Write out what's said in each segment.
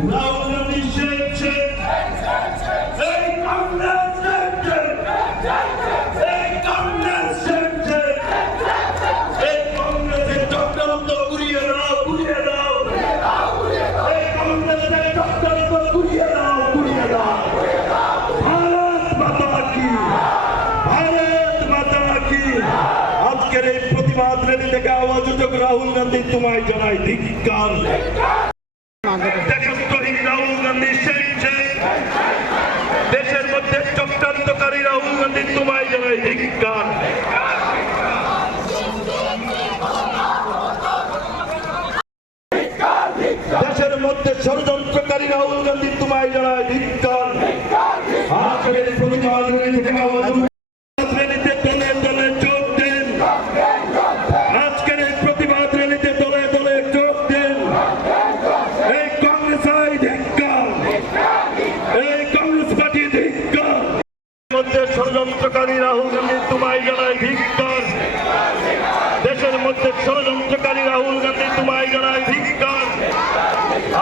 রাহুল গান্ধী আজকের এই প্রতিবাদ র্যালি থেকে আওয়াজ উঠুক, রাহুল গান্ধী তোমায় জানাই ধিক্কার। দেশদ্রোহী রাহুল গান্ধী দেশের মধ্যে চক্রান্তকারী রাহুল গান্ধী তোমায় জানাই ধিক্কার। দেশের মধ্যে ষড়যন্ত্রকারী রাহুল গান্ধী তোমায় জানাই ধিক্কার। আজকের প্রতিবাদ র্যালি থেকে আওয়াজ উঠুক, র্যালিতে দলে দলে যোগ দেন। আজকের এই প্রতিবাদ র্যালিতে দলে দলে যোগ দেন। এই কংগ্রেস ধিক্কার, এই কংগ্রেস পার্টি ধিক্কার। মধ্যে ষড়যন্ত্রকারী রাহুল গান্ধী তোমায় জানাই ধিক্কার। দেশের মধ্যে ষড়যন্ত্রকারী রাহুল গান্ধী তোমায় জানাই ধিক্কার।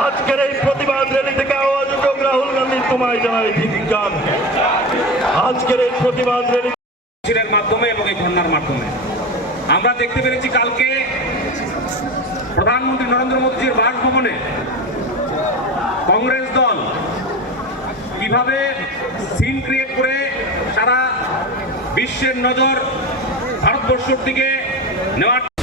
আজকের এই প্রতিবাদ র্যালি থেকে আওয়াজ উঠুক, রাহুল গান্ধী তোমায় জানাই ধিক্কার। আজকের এই প্রতিবাদ র্যালি মাধ্যমে এবং এই ধর্নার মাধ্যমে আমরা দেখতে পেরেছি কালকে প্রধানমন্ত্রী নরেন্দ্র মোদীজির বাসভবনে কংগ্রেস দল কিভাবে সিন ক্রিয়েট করে সারা বিশ্বের নজর ভারতবর্ষের দিকে নেওয়ার